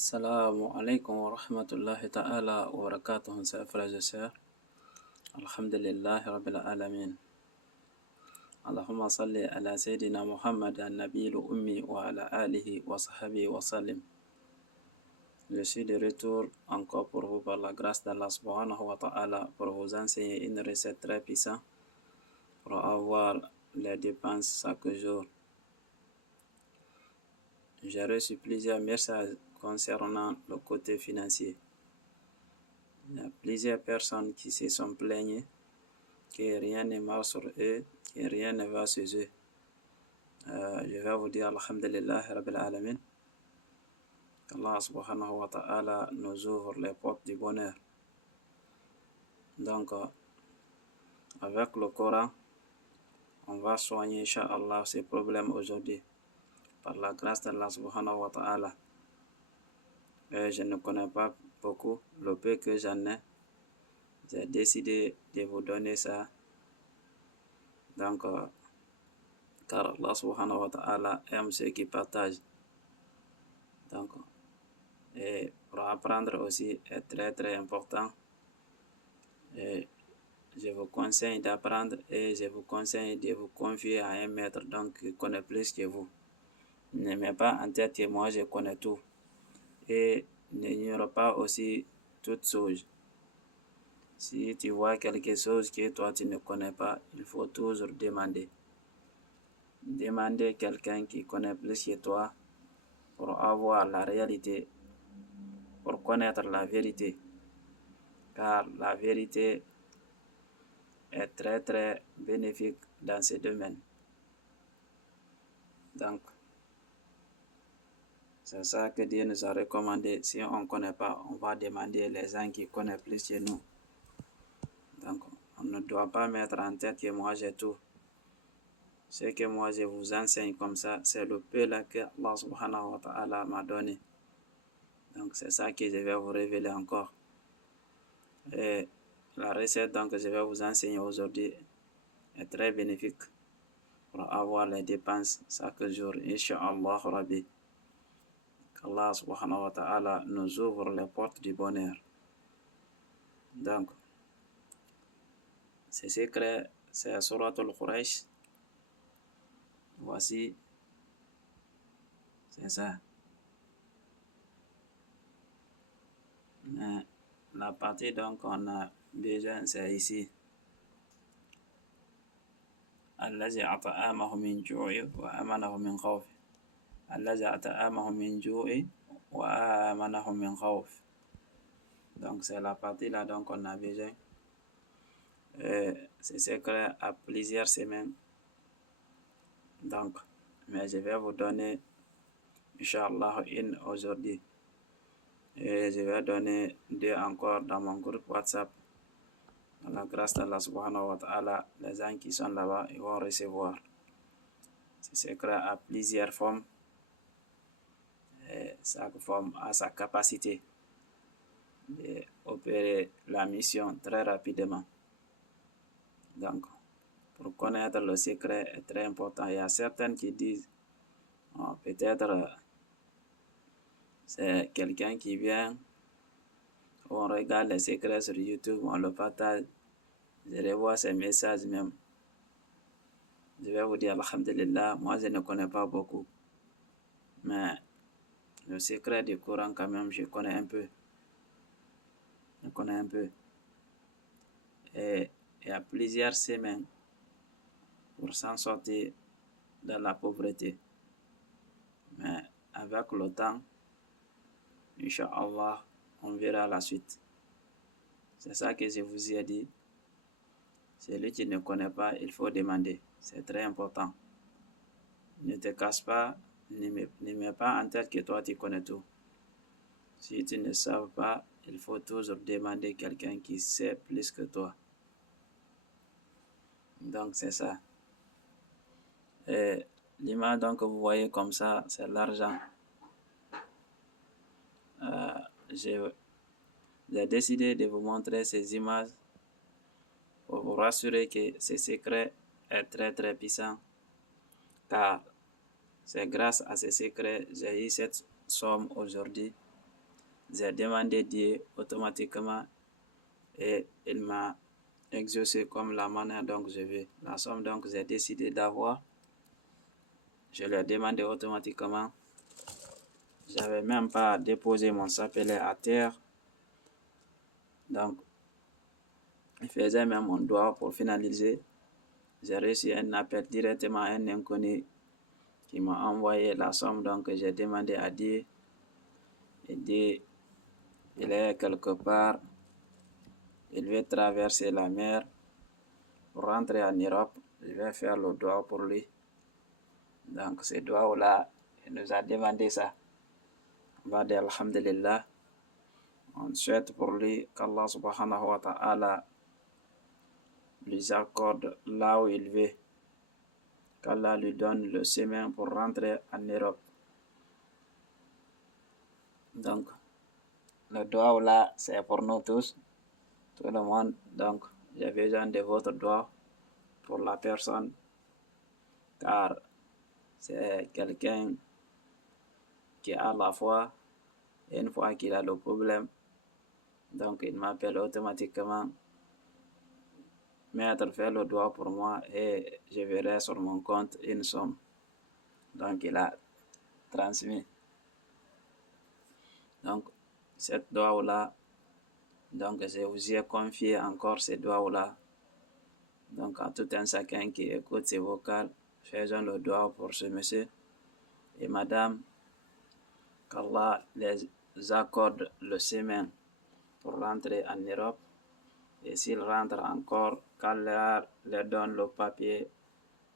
Assalamu alaikum wa rahmatullahi ta'ala wa barakatuhu, chers frères et sœurs. Alhamdulillah rabbil alamin. Allahumma salli ala Sayyidina Muhammad an-Nabiyil ummi wa ala alihi wa sahbihi wa sallim. Je suis de retour encore pour vous par la grâce d'Allah subhanahu wa ta'ala pour vous enseigner une recette très puissante pour avoir les dépenses chaque jour. J'ai reçu plusieurs messages concernant le côté financier. Il y a plusieurs personnes qui se sont plaignées que rien ne marche sur eux, que rien ne va chez eux. Je vais vous dire Alhamdulillah Rabbil Alamin. Allah subhanahu wa ta'ala nous ouvre les portes du bonheur. Donc, avec le Coran, on va soigner, Inch'Allah, ces problèmes aujourd'hui. Par la grâce d'Allah subhanahu wa ta'ala. Je ne connais pas beaucoup, le peu que j'en ai. J'ai décidé de vous donner ça. Donc, car Allah subhanahu wa ta'ala aime ceux qui partagent. Donc, et pour apprendre aussi est très très important. Et je vous conseille d'apprendre et je vous conseille de vous confier à un maître donc qui connaît plus que vous. Ne mets pas en tête que moi je connais tout. Et n'ignore pas aussi toutes choses. Si tu vois quelque chose que toi tu ne connais pas, il faut toujours demander. Demandez quelqu'un qui connaît plus que toi pour avoir la réalité, pour connaître la vérité. Car la vérité est très très bénéfique dans ce domaine. Donc, c'est ça que Dieu nous a recommandé. Si on ne connaît pas, on va demander les gens qui connaissent plus que nous. Donc, on ne doit pas mettre en tête que moi j'ai tout. Ce que moi je vous enseigne comme ça, c'est le peu là que Allah subhanahu wa ta'ala m'a donné. Donc, c'est ça que je vais vous révéler encore. Et la recette donc, que je vais vous enseigner aujourd'hui est très bénéfique pour avoir les dépenses chaque jour, Inch'Allah Rabbi. Qu'Allah subhanahu wa ta'ala nous ouvre les portes du bonheur. Donc, ce secret, c'est Surat al-Quraysh. Voici, c'est ça. Mais la partie donc on a besoin, c'est ici. الذي أطعمه من جوع وآمنه من خوف. الذي أطعمه من جوع وآمنه من خوف. Donc c'est la partie là donc on a besoin. Ce secret à plusieurs semaines. Donc, mais je vais vous donner, Inch'Allah, une aujourd'hui. Et je vais donner deux encore dans mon groupe WhatsApp. Dans la grâce d'Allah subhanahu wa ta'ala, les gens qui sont là-bas, ils vont recevoir. Ce secret a plusieurs formes. Et chaque forme a sa capacité d'opérer la mission très rapidement. Donc, pour connaître le secret est très important. Il y a certaines qui disent, oh, peut-être c'est quelqu'un qui vient, on regarde les secrets sur YouTube, on le partage, je revois ces messages même. Je vais vous dire, alhamdulillah, moi je ne connais pas beaucoup. Mais le secret du Coran quand même, je connais un peu. Et il y a plusieurs semaines pour s'en sortir de la pauvreté. Mais avec le temps, Inch'Allah, on verra la suite. C'est ça que je vous ai dit. Celui qui ne connaît pas, il faut demander. C'est très important. Ne te casse pas, ne mets pas en tête que toi tu connais tout. Si tu ne sais pas, il faut toujours demander quelqu'un qui sait plus que toi. Donc c'est ça. Et l'image donc que vous voyez comme ça, c'est l'argent. J'ai décidé de vous montrer ces images pour vous rassurer que ce secret est très très puissant. Car c'est grâce à ce secret que j'ai eu cette somme aujourd'hui. j'ai demandé Dieu automatiquement et il m'a exaucé comme la manière donc je veux. La somme donc j'ai décidé d'avoir, je l'ai demandé automatiquement. J'avais même pas déposé mon chapelet à terre. Donc, il faisait même mon doigt pour finaliser. J'ai reçu un appel directement à un inconnu qui m'a envoyé la somme donc que j'ai demandé à Dieu. Et Dieu, il est quelque part, il veut traverser la mer pour rentrer en Europe. Je vais faire le doigt pour lui. Donc, ce doigt-là, il nous a demandé ça. On va dire Alhamdulillah. On souhaite pour lui qu'Allah subhanahu wa ta'ala lui accorde là où il veut. Qu'Allah lui donne le chemin pour rentrer en Europe. Donc, le doigt là, c'est pour nous tous, tout le monde. Donc, j'ai besoin de votre doigt pour la personne, car c'est quelqu'un qui a la foi, et une fois qu'il a le problème, donc il m'appelle automatiquement. Maître, fais le doigt pour moi et je verrai sur mon compte une somme. Donc, il a transmis. Donc, cette doigt-là, donc je vous ai confié encore ces doigts-là. Donc, à tout un chacun qui écoute ces vocales, faisons le doigt pour ce monsieur et madame, qu'Allah les accorde le chemin pour rentrer en Europe. Et s'ils rentrent encore, qu'Allah leur donne le papier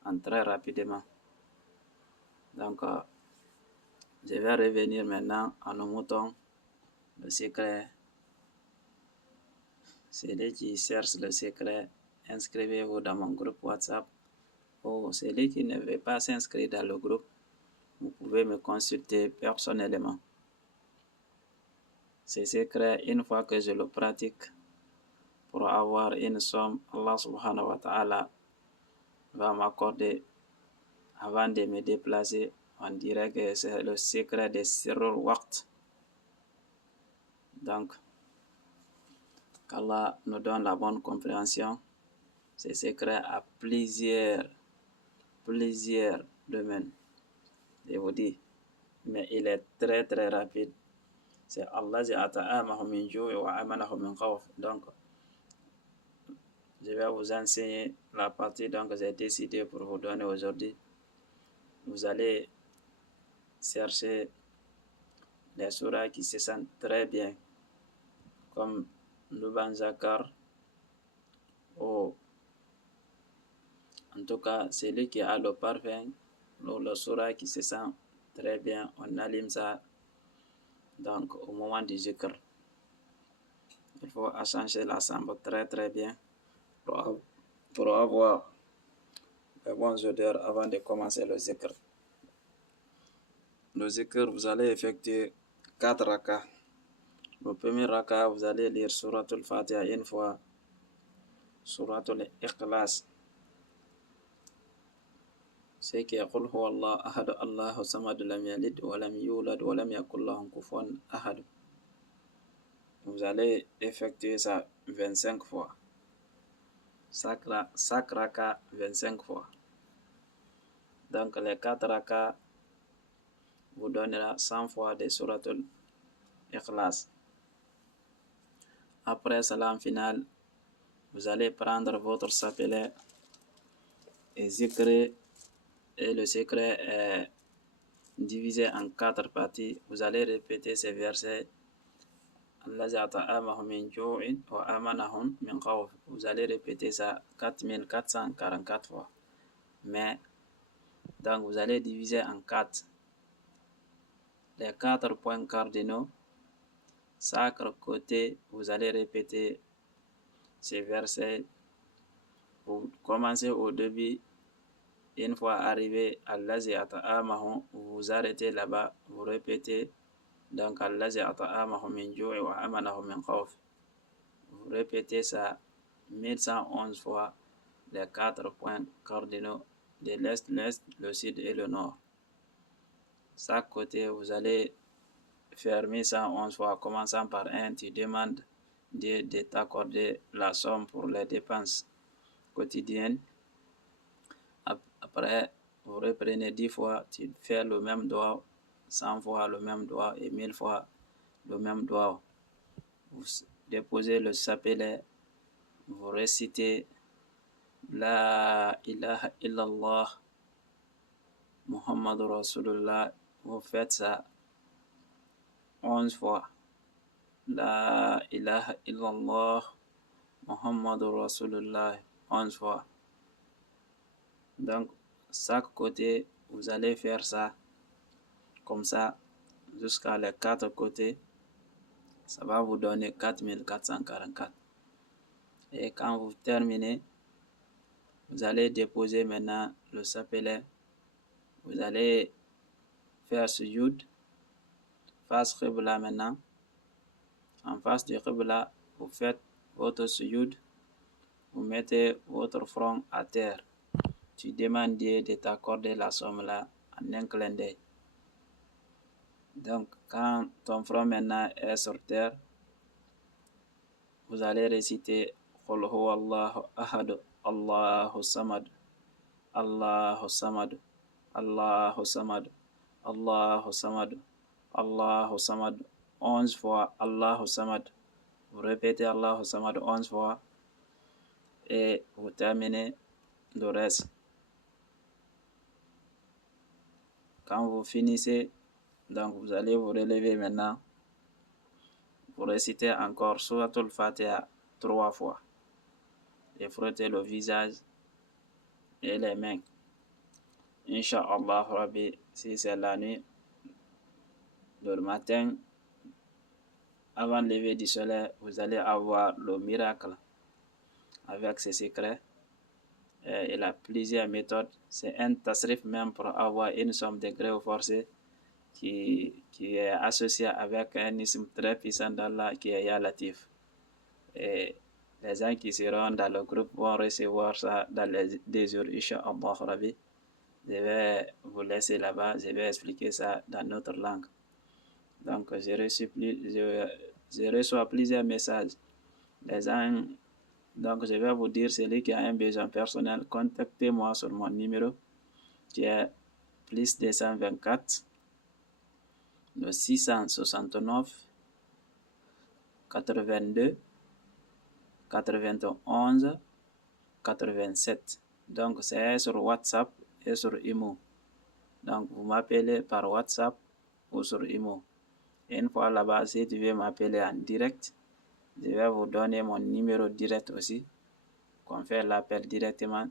en très rapidement. Donc, je vais revenir maintenant à nos moutons. Le secret, celui qui cherche le secret, inscrivez-vous dans mon groupe WhatsApp. Ou celui qui ne veut pas s'inscrire dans le groupe, vous pouvez me consulter personnellement. Ce secret, une fois que je le pratique, pour avoir une somme, Allah subhanahu wa ta'ala va m'accorder avant de me déplacer. On dirait que c'est le secret de Sirrul Waqt. Donc, qu'Allah nous donne la bonne compréhension. Ce secret a plusieurs domaines, je vous dis. Mais il est très très rapide. C'est Allah at'amahum min ju'i wa amanahum min khawf. Donc, je vais vous enseigner la partie que j'ai décidé pour vous donner aujourd'hui. Vous allez chercher les surahs qui se sentent très bien, comme Nuban Zakar, ou en tout cas celui qui a le parfum, le surah qui se sent très bien, on allume ça donc au moment du zikr. Il faut changer la chambre très très bien pour avoir les bonnes odeurs avant de commencer le zikr. Le zikr, vous allez effectuer 4 rakas. Le premier raka, vous allez lire Suratul Fatiha une fois, Suratul Ikhlas, c'est qui est Qul huwa Allah ahad Allahu samad lam yalid wa lam yulad wa lam yakul lahu kufuwan ahad. Vous allez effectuer ça 25 fois. Chaque raka 25 fois. Donc les 4 rakas vous donnera 100 fois de Suratul Ikhlas. Après salam final, vous allez prendre votre chapelet et zikrer, et le secret est divisé en 4 parties. Vous allez répéter ces versets. Allazi at'amahum min ju'in wa amanahum min khawf. Vous allez répéter ça 4444 fois. Mais donc vous allez diviser en 4. Les 4 points cardinaux, chaque côté, vous allez répéter ces versets. Vous commencez au début. Une fois arrivé à Allazi at'amahum, vous arrêtez là-bas, vous répétez. Donc, Allazi at'amahum min ju'i wa amanahum min khawf. Vous répétez ça 1111 fois, les 4 points cardinaux de l'est, le sud et le nord. Chaque côté, vous allez fermer 111 fois, commençant par 1, tu demandes de t'accorder la somme pour les dépenses quotidiennes. Après, vous reprenez 10 fois, tu fais le même doigt, 100 fois le même doigt et 1000 fois le même doigt. Vous déposez le chapelet, vous récitez La ilaha illallah Muhammad Rasulullah, vous faites ça 11 fois. La ilaha illallah Muhammad Rasulullah 11 fois. Donc, chaque côté, vous allez faire ça comme ça jusqu'à les 4 côtés. Ça va vous donner 4444. Et quand vous terminez, vous allez déposer maintenant le chapelet. Vous allez faire sujoud face Qibla maintenant. En face du Qibla, vous faites votre sujoud. Vous mettez votre front à terre. Tu demandes de t'accorder la somme là en un clin d'œil. Donc, quand ton front maintenant est sur terre, vous allez réciter Qul huwallahu ahad, Allahu samad, Allahu samad, Allahu samad, Allahu samad, Allahu samad, 11 fois Allahu samad. Vous répétez Allahu samad 11 fois et vous terminez le reste. Quand vous finissez, donc vous allez vous relever maintenant. Vous récitez encore Suratul Fatiha 3 fois et frottez le visage et les mains. Inch'Allah Rabbi, si c'est la nuit, le matin, avant le lever du soleil, vous allez avoir le miracle avec ces secrets. Il a plusieurs méthodes. C'est un tasrif même pour avoir une somme de gré ou forcé qui est associé avec un ism très puissant d'Allah qui est Ya Latif. Et les gens qui seront dans le groupe vont recevoir ça dans les 2 jours, Inch'Allah Rabbi. Je vais vous laisser là-bas, je vais expliquer ça dans notre langue. Donc, je reçois plusieurs messages. Les gens, donc, je vais vous dire, celui qui a un besoin personnel, contactez-moi sur mon numéro qui est plus 224 le 669 82 91 87. Donc, c'est sur WhatsApp et sur Imo. Donc, vous m'appelez par WhatsApp ou sur Imo. Et une fois là-bas, si tu veux m'appeler en direct, je vais vous donner mon numéro direct aussi, qu'on fait l'appel directement.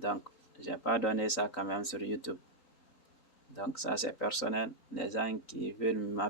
Donc, je n'ai pas donné ça quand même sur YouTube. Donc, ça, c'est personnel. Les gens qui veulent m'appeler